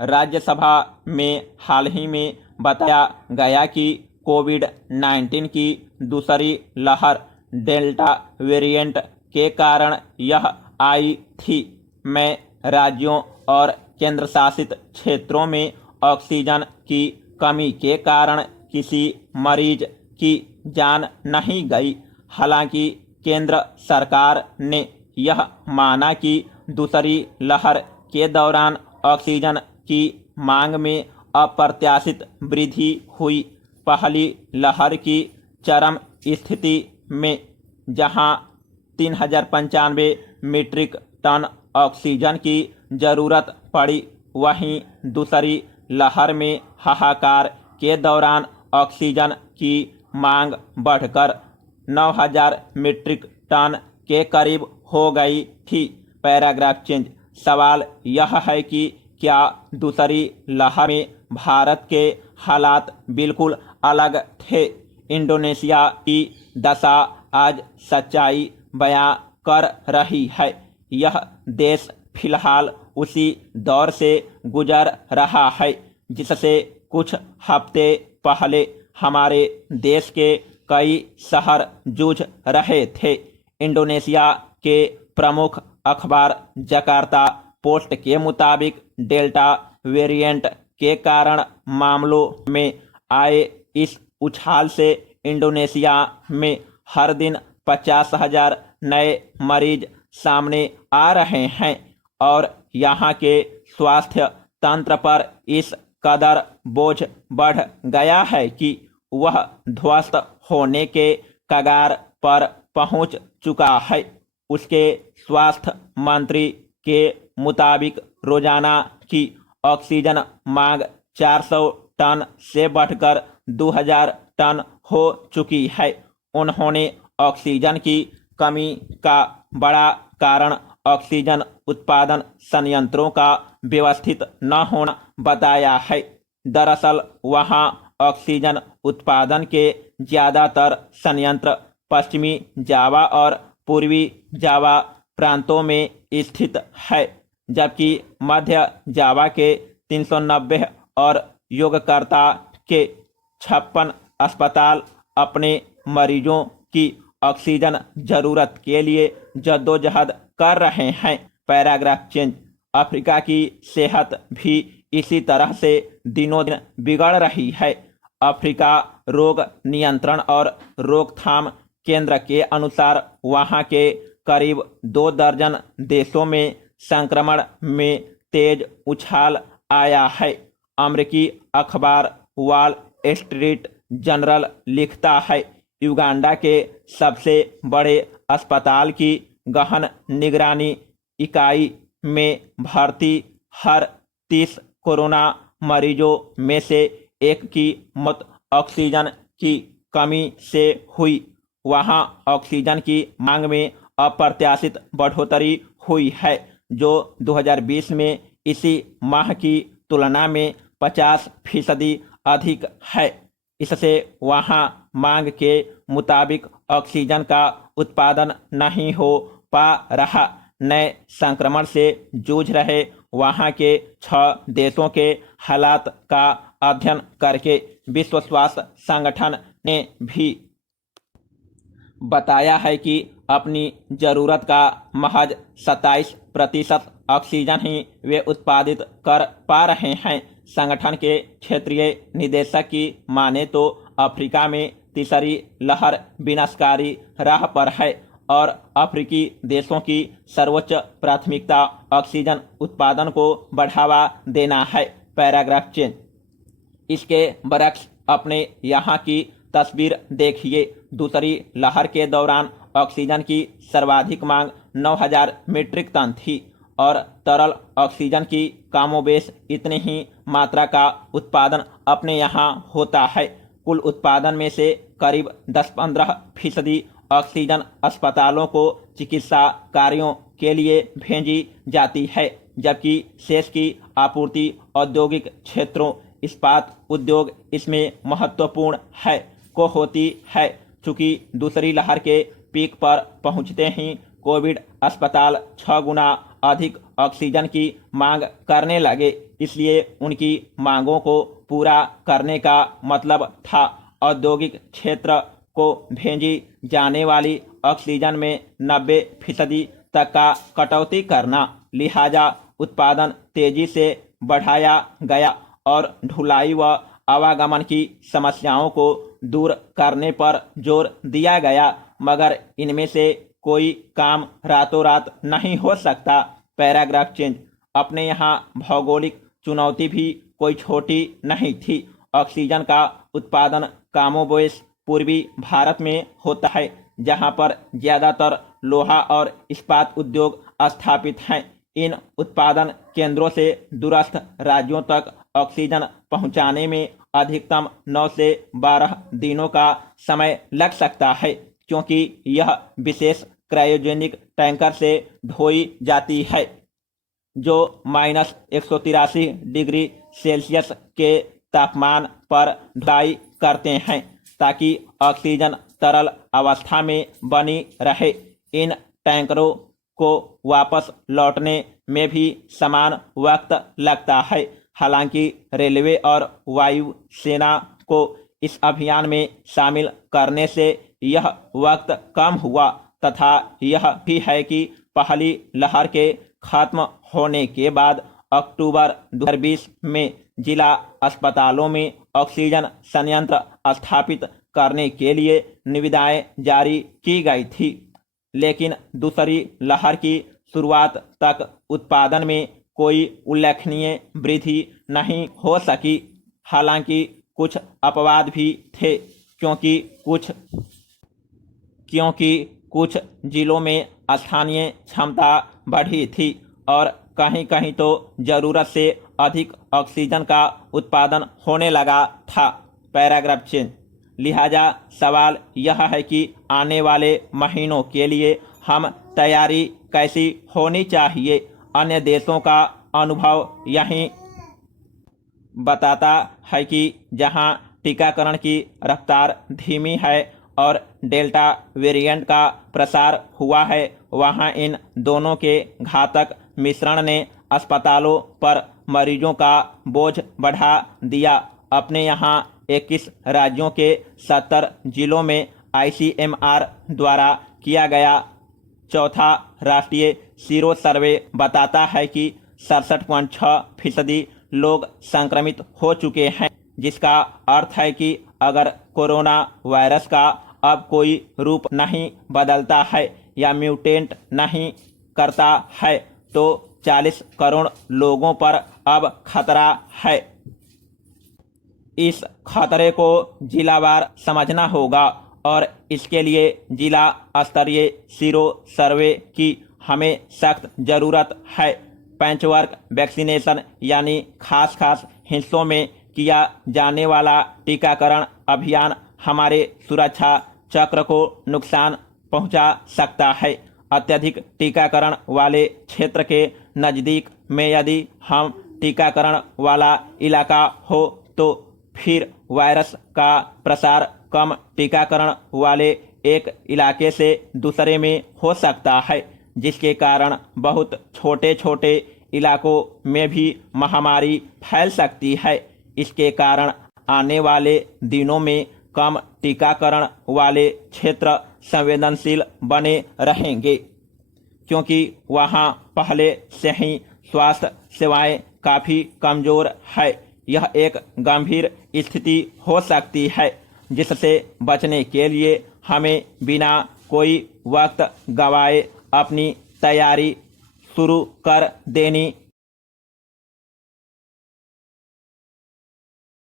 राज्यसभा में हाल ही में बताया गया कि कोविड-19 की दूसरी लहर डेल्टा वेरिएंट के कारण यह आई थी। मैं राज्यों और केंद्र शासित क्षेत्रों में ऑक्सीजन की कमी के कारण किसी मरीज की जान नहीं गई। हालांकि केंद्र सरकार ने यह माना कि दूसरी लहर के दौरान ऑक्सीजन की मांग में अप्रत्याशित वृद्धि हुई। पहली लहर की चरम स्थिति में जहां 3095 मीट्रिक टन ऑक्सीजन की जरूरत पड़ी, वहीं दूसरी लहर में हाहाकार के दौरान ऑक्सीजन की मांग बढ़कर 9000 मीट्रिक टन के करीब हो गई थी। Paragraph change. सवाल यह है कि क्या दूसरी लहर में भारत के हालात बिल्कुल अलग थे? इंडोनेशिया की दशा आज सच्चाई बयां कर रही है। यह देश फिलहाल उसी दौर से गुजर रहा है जिससे कुछ हफ्ते पहले हमारे देश के कई शहर जूझ रहे थे। इंडोनेशिया के प्रमुख अखबार जकार्ता पोस्ट के मुताबिक डेल्टा वेरिएंट के कारण मामलों में आए इस उछाल से इंडोनेशिया में हर दिन 50,000 नए मरीज सामने आ रहे हैं और यहाँ के स्वास्थ्य तंत्र पर इस कदर बोझ बढ़ गया है कि वह ध्वस्त होने के कगार पर पहुंच चुका है। उसके स्वास्थ्य मंत्री के मुताबिक रोजाना की ऑक्सीजन मांग 400 टन से बढ़कर 2000 टन हो चुकी है। उन्होंने ऑक्सीजन की कमी का बड़ा कारण ऑक्सीजन उत्पादन संयंत्रों का व्यवस्थित न होना बताया है। दरअसल वहां ऑक्सीजन उत्पादन के ज़्यादातर संयंत्र पश्चिमी जावा और पूर्वी जावा प्रांतों में स्थित है, जबकि मध्य जावा के 390 और योगकर्ता के 56 अस्पताल अपने मरीजों की ऑक्सीजन जरूरत के लिए जद्दोजहद कर रहे हैं। Paragraph change. अफ्रीका की सेहत भी इसी तरह से दिनों दिन बिगड़ रही है। अफ्रीका रोग नियंत्रण और रोकथाम केंद्र के अनुसार वहां के करीब 2 दर्जन देशों में संक्रमण में तेज उछाल आया है। अमेरिकी अखबार वॉल स्ट्रीट जर्नल लिखता है, युगांडा के सबसे बड़े अस्पताल की गहन निगरानी इकाई में भर्ती हर 30 कोरोना मरीजों में से एक की मौत ऑक्सीजन की कमी से हुई। वहां ऑक्सीजन की मांग में अप्रत्याशित बढ़ोतरी हुई है, जो 2020 में इसी माह की तुलना में 50% अधिक है। इससे वहां मांग के मुताबिक ऑक्सीजन का उत्पादन नहीं हो पा रहा। नए संक्रमण से जूझ रहे वहां के 6 देशों के हालात का अध्ययन करके विश्व स्वास्थ्य संगठन ने भी बताया है कि अपनी जरूरत का महज 27% ऑक्सीजन ही वे उत्पादित कर पा रहे हैं। संगठन के क्षेत्रीय निदेशक की माने तो अफ्रीका में तीसरी लहर विनाशकारी राह पर है और अफ्रीकी देशों की सर्वोच्च प्राथमिकता ऑक्सीजन उत्पादन को बढ़ावा देना है। Paragraph change. इसके बरक्स अपने यहाँ की तस्वीर देखिए। दूसरी लहर के दौरान ऑक्सीजन की सर्वाधिक मांग 9000 मीट्रिक टन थी और तरल ऑक्सीजन की कमोबेश इतनी ही मात्रा का उत्पादन अपने यहाँ होता है। कुल उत्पादन में से करीब 10-15% ऑक्सीजन अस्पतालों को चिकित्सा कार्यों के लिए भेजी जाती है, जबकि शेष की आपूर्ति औद्योगिक क्षेत्रों, इस्पात उद्योग इसमें महत्वपूर्ण है को होती है। चूंकि दूसरी लहर के पीक पर पहुंचते ही कोविड अस्पताल 6 गुना अधिक ऑक्सीजन की मांग करने लगे। इसलिए उनकी मांगों को पूरा करने का मतलब था औद्योगिक क्षेत्र को भेजी जाने वाली ऑक्सीजन में 90% तक का कटौती करना। लिहाजा उत्पादन तेजी से बढ़ाया गया और ढुलाई व आवागमन की समस्याओं को दूर करने पर जोर दिया गया। मगर इनमें से कोई काम रातों रात नहीं हो सकता। Paragraph change. अपने यहाँ भौगोलिक चुनौती भी कोई छोटी नहीं थी। ऑक्सीजन का उत्पादन कमोबेश पूर्वी भारत में होता है, जहाँ पर ज़्यादातर लोहा और इस्पात उद्योग स्थापित हैं। इन उत्पादन केंद्रों से दूरस्थ राज्यों तक ऑक्सीजन पहुंचाने में अधिकतम 9 से 12 दिनों का समय लग सकता है, क्योंकि यह विशेष क्रायोजेनिक टैंकर से ढोई जाती है, जो -183 डिग्री सेल्सियस के तापमान पर ढुलाई करते हैं, ताकि ऑक्सीजन तरल अवस्था में बनी रहे। इन टैंकरों को वापस लौटने में भी समान वक्त लगता है। हालांकि रेलवे और वायु सेना को इस अभियान में शामिल करने से यह वक्त कम हुआ, तथा यह भी है कि पहली लहर के खत्म होने के बाद अक्टूबर 2020 में जिला अस्पतालों में ऑक्सीजन संयंत्र स्थापित करने के लिए निविदाएं जारी की गई थी। लेकिन दूसरी लहर की शुरुआत तक उत्पादन में कोई उल्लेखनीय वृद्धि नहीं हो सकी। हालांकि कुछ अपवाद भी थे, क्योंकि कुछ जिलों में स्थानीय क्षमता बढ़ी थी और कहीं कहीं तो ज़रूरत से अधिक ऑक्सीजन का उत्पादन होने लगा था। Paragraph change. लिहाजा सवाल यह है कि आने वाले महीनों के लिए हम तैयारी कैसी होनी चाहिए। अन्य देशों का अनुभव यही बताता है कि जहां टीकाकरण की रफ्तार धीमी है और डेल्टा वेरिएंट का प्रसार हुआ है, वहां इन दोनों के घातक मिश्रण ने अस्पतालों पर मरीजों का बोझ बढ़ा दिया। अपने यहाँ 21 राज्यों के 70 जिलों में ICMR द्वारा किया गया चौथा राष्ट्रीय सीरो सर्वे बताता है कि 67.6% लोग संक्रमित हो चुके हैं, जिसका अर्थ है कि अगर कोरोना वायरस का अब कोई रूप नहीं बदलता है या म्यूटेंट नहीं करता है, तो 40 करोड़ लोगों पर अब खतरा है। इस खतरे को जिलावार समझना होगा और इसके लिए जिला स्तरीय सीरो सर्वे की हमें सख्त ज़रूरत है। पैचवर्क वैक्सीनेशन यानी खास हिस्सों में किया जाने वाला टीकाकरण अभियान हमारे सुरक्षा चक्र को नुकसान पहुंचा सकता है। अत्यधिक टीकाकरण वाले क्षेत्र के नज़दीक में यदि हम टीकाकरण वाला इलाका हो तो फिर वायरस का प्रसार कम टीकाकरण वाले एक इलाके से दूसरे में हो सकता है, जिसके कारण बहुत छोटे इलाकों में भी महामारी फैल सकती है। इसके कारण आने वाले दिनों में कम टीकाकरण वाले क्षेत्र संवेदनशील बने रहेंगे, क्योंकि वहां पहले से ही स्वास्थ्य सेवाएं काफ़ी कमज़ोर है। यह एक गंभीर स्थिति हो सकती है, जिससे बचने के लिए हमें बिना कोई वक्त गंवाए अपनी तैयारी शुरू कर देनी